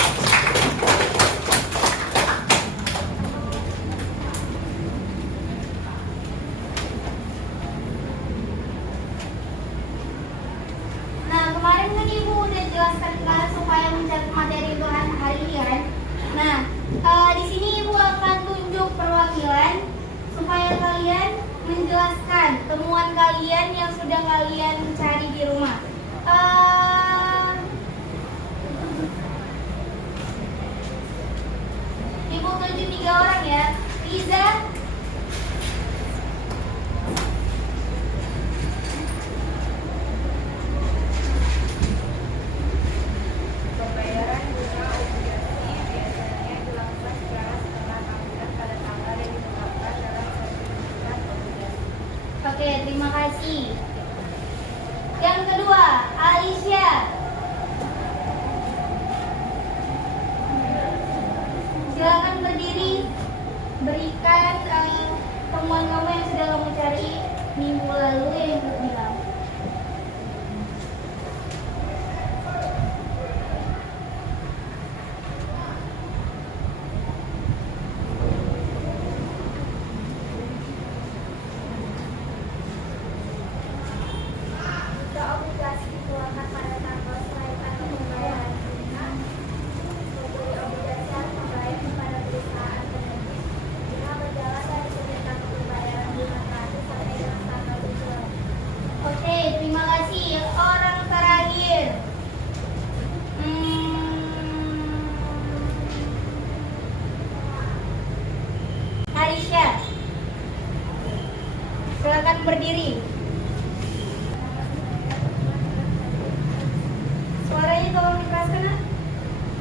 Nah, kemarin kan Ibu udah jelaskan kalian supaya mencatat materi untuk hari ini kan. Nah, di sini Ibu akan tunjuk perwakilan supaya kalian menjelaskan temuan kalian yang sudah kalian cari di rumah. Ibu tunjuk 3 orang ya. Liza, Pembayaran bunga obligasi biasanya dilakukan secara setengah tahunan pada tanggal yang ditetapkan dalam sertifikat obligasi. oke, terima kasih. Yang kedua, Alicia. Silakan berdiri, berikan temuan kamu yang sudah kamu cari minggu lalu yang Ibu bilang.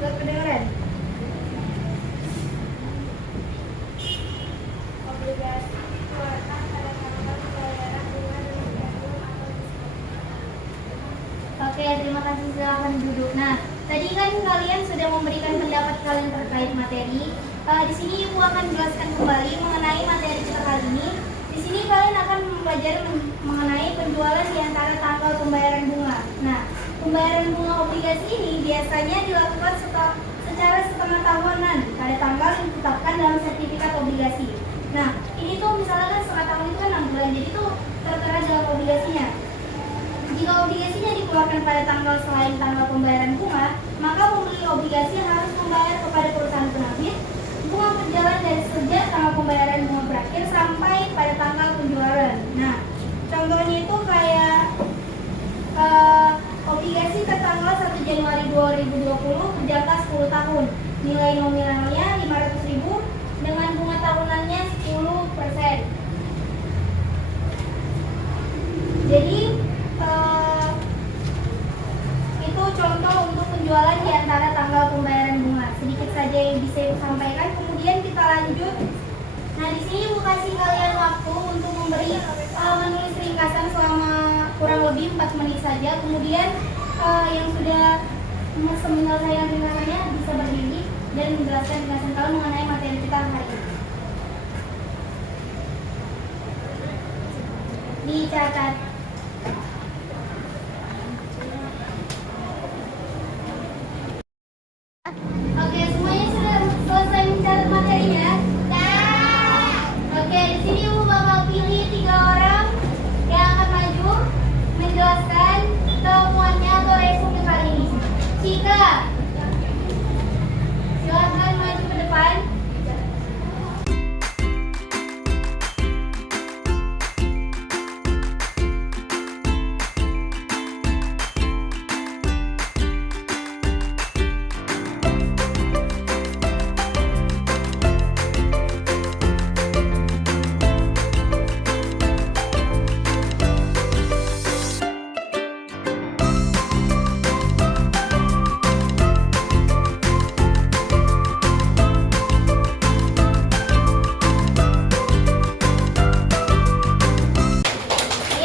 Gak kedengeran? Obligasi dikeluarkan pada tanggal pembayaran bunga dan referendum atau diskon. Oke, terima kasih, silakan duduk. Nah, tadi kan kalian sudah memberikan pendapat kalian terkait materi. Di sini Ibu akan jelaskan kembali mengenai materi kita kali ini. Di sini kalian akan mempelajari mengenai penjualan di antara tanggal pembayaran bunga. Nah, pembayaran bunga obligasi ini biasanya dilakukan secara setengah tahunan pada tanggal yang ditetapkan dalam sertifikat obligasi. Nah, ini tuh misalnya kan setengah tahun itu kan 6 bulan, jadi tuh tertera dalam obligasinya. Jika obligasinya dikeluarkan pada tanggal selain tanggal pembayaran bunga, maka pembeli obligasi harus membayar kepada perusahaan penerbit bunga berjalan dari sejak tanggal pembayaran bunga berakhir sampai pada tanggal penjualan. Nah, contohnya itu kayak obligasi tertanggal 1 Januari 2020 berjangka 10 tahun. Nilai nominalnya 500.000 dengan bunga tahunannya 10%. Jadi itu contoh untuk penjualan di antara tanggal pembayaran bunga. Sedikit saja yang bisa Ibu sampaikan. Kemudian kita lanjut. Nah, di sini Ibu kasih kalian waktu untuk menulis ringkasan selama kurang lebih 4 menit saja. Kemudian yang sudah menyelesaikan ringkasannya bisa berdiri dan menjelaskan ringkasan kalian mengenai materi kita hari ini. Dicatat. Oke, semuanya sudah selesai mencatat materinya? Oke, di sini Ibu bakal pilih 3 orang yang akan maju menjelaskan temuannya atau resume kali ini. Cika, silakan maju ke depan.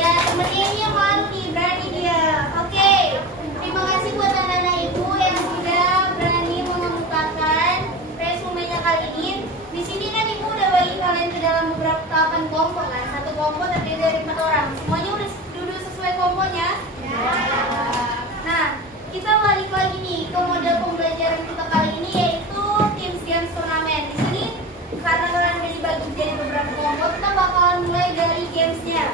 Ya, temennya malu nih, berani dia. Oke, terima kasih buat anak-anak Ibu yang sudah berani mengemukakan resumenya kali ini. Di sini kan Ibu udah bagi kalian ke dalam beberapa tahapan kelompok kan. Satu kelompok terdiri dari 4 orang. Semuanya udah duduk sesuai kelompoknya? Ya. Nah, kita balik lagi nih ke model pembelajaran kita kali ini, yaitu Teams Games Turnamen. Di sini karena kalian udah dibagi jadi beberapa kelompok, kita bakalan mulai dari gamesnya.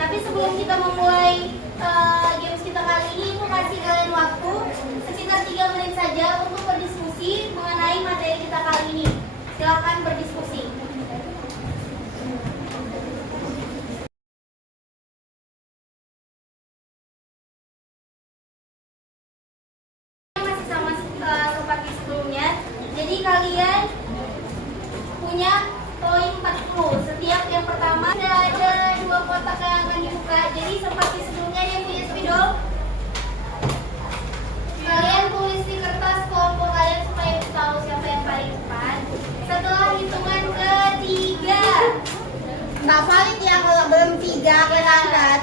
Tapi sebelum kita memulai games kita kali ini, Ibu kasih kalian waktu sekitar 3 menit saja untuk berdiskusi mengenai materi kita kali ini. Silakan berdiskusi. Masih sama seperti sebelumnya. Jadi kalian punya poin 40. Setiap yang pertama ada 2 kotak yang akan dibuka. Jadi seperti sebelumnya yang punya spidol, kalian tulis di kertas kelompok kalian supaya tahu siapa yang paling cepat. Setelah hitungan ketiga, Nggak valid ya kalau belum 3 kalian angkat.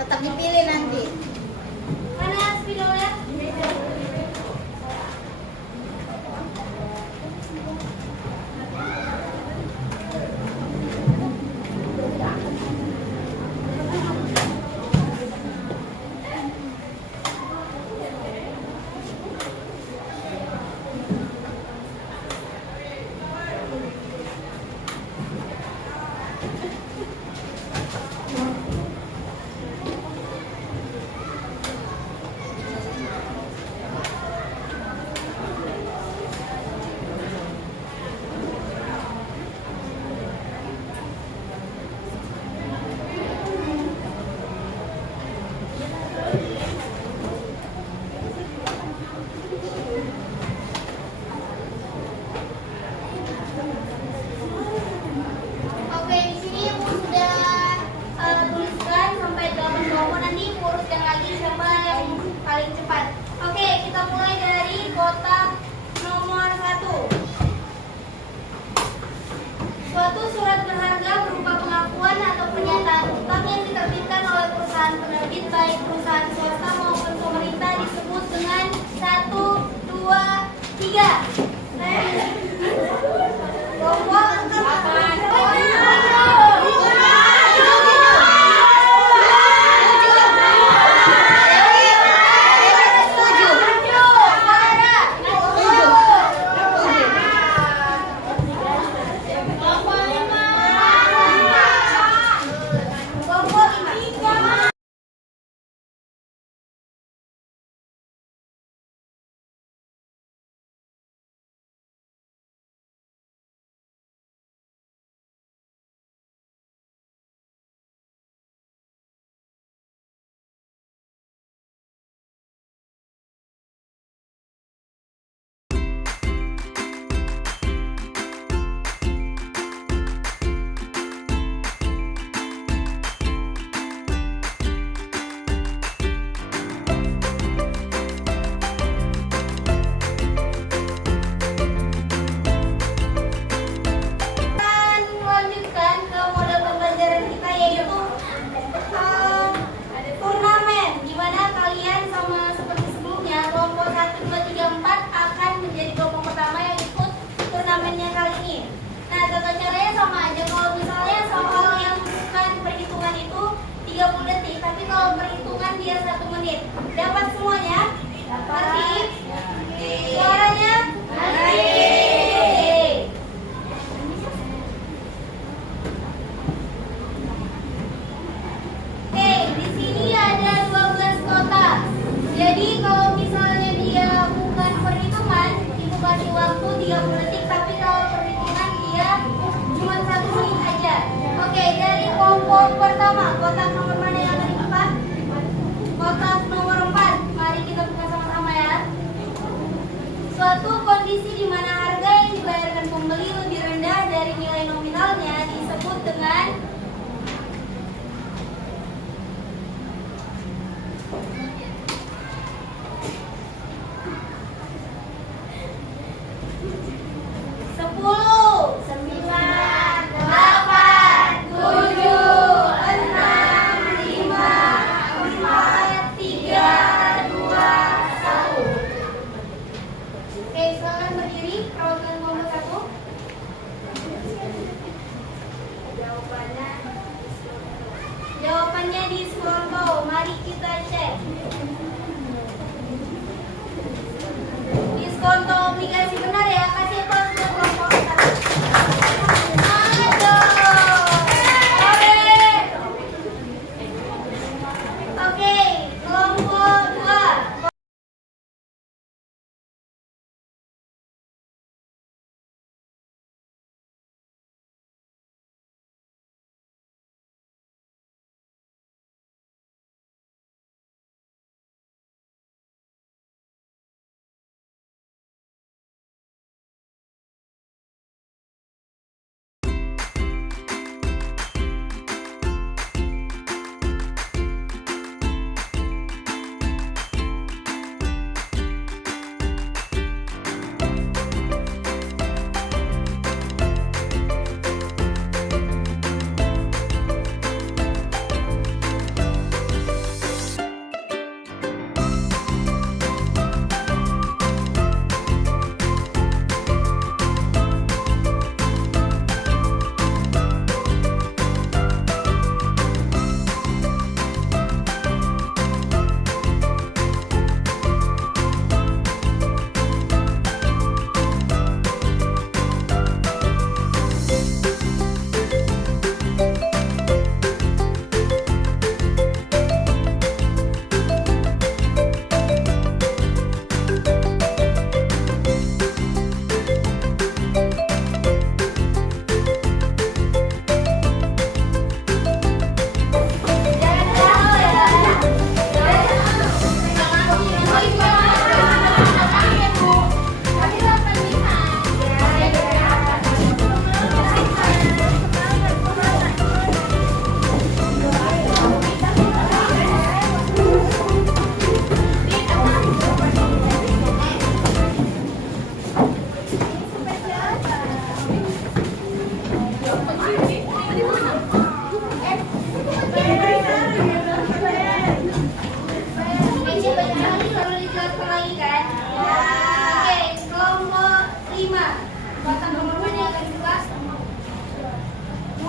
Tetap dipilih nanti. mana spidolnya? Oke, di sini Ibu sudah tuliskan sampai 8 kelompok. Nanti Ibu urutkan lagi siapa yang paling cepat. Oke, kita Kita mulai dari kotak nomor 1. Suatu surat berharga berupa pengakuan atau pernyataan utang yang diterbitkan oleh perusahaan penerbit baik perusahaan swasta maupun pemerintah disebut dengan 1, 2, 3. Kalau perhitungan dia 1 menit. Dapat semuanya? Ngerti? Suaranya? Ngerti. Oke, di sini ada 12 kotak. Jadi kalau misalnya dia bukan perhitungan, Ibu kasih waktu 30 detik, tapi kalau perhitungan dia cuma 1 menit aja. Oke, dari kelompok pertama, kotak nomor mana yang akan dibuka? Kotak nomor 4. Mari kita buka sama-sama ya. Suatu kondisi di mana harga yang dibayarkan pembeli lebih rendah dari nilai nominalnya disebut dengan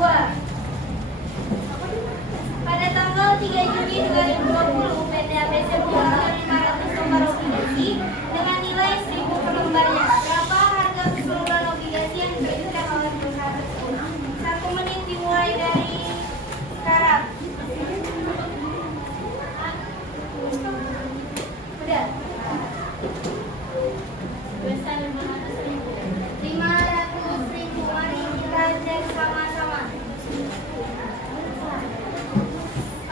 Pada tanggal 3 Juni 2020, PT ABC menjualkan 500 lembar obligasi dengan nilai 1.000 per lembarnya. Berapa harga keseluruhan obligasi yang diterbitkan oleh perusahaan tersebut? 1 menit dimulai dari sekarang. Udah. 500.000. Mari kita cek sama-sama.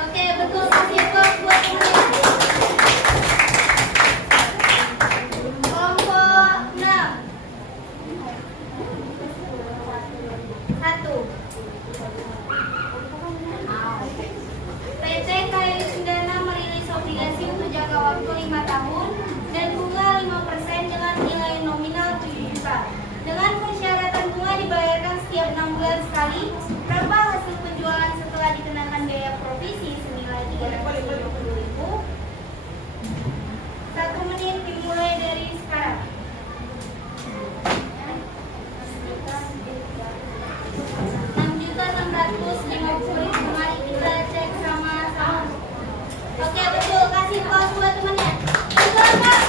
Oke, betul. Kasih kelompok buat temennya. Kelompok 6. 1. PT KAI Sundana merilis obligasi untuk jangka waktu 5 tahun dan bunga 5% dengan nilai nominal 7 juta. Dengan persyaratan bunga dibayarkan setiap 6 bulan sekali. Berapa hasil penjualan setelah dikenakan biaya provisi senilai 350.000? 1 menit dimulai dari sekarang. 6.650.000. Mari kita cek sama-sama. Oke, betul. Kasih pause buat temannya. Betul, Kak.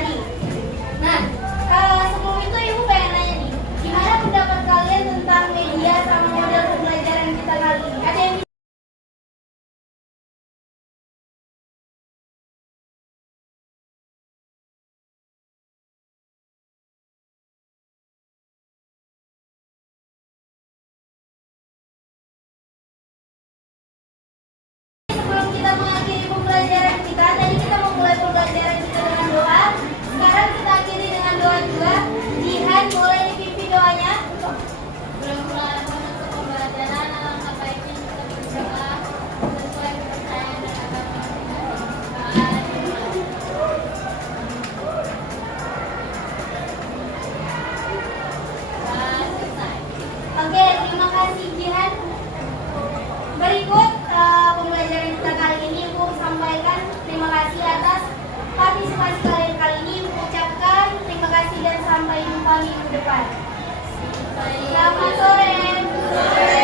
tadi. Nah, sebelum itu Ibu pengen nanya nih, gimana pendapat kalian tentang media sama model pembelajaran kita kali ini? Ada yang sebelum kita mengakhiri pembelajaran kita, tadi kita memulai pembelajaran kita dengan doa. Sekarang kita akhiri dengan doa juga. Jihan, boleh dipimpin doanya? Berulang menutup pembelajaran, alangkah baiknya kita berdoa sesuai kepercayaan dan agama masing-masing. Selesai. Oke, terima kasih Jihan. Berikut pembelajaran kita kali ini Ibu sampaikan terima kasih atas partisipasi kalian kali ini. Ibu ucapkan terima kasih dan sampai jumpa minggu depan. Selamat sore.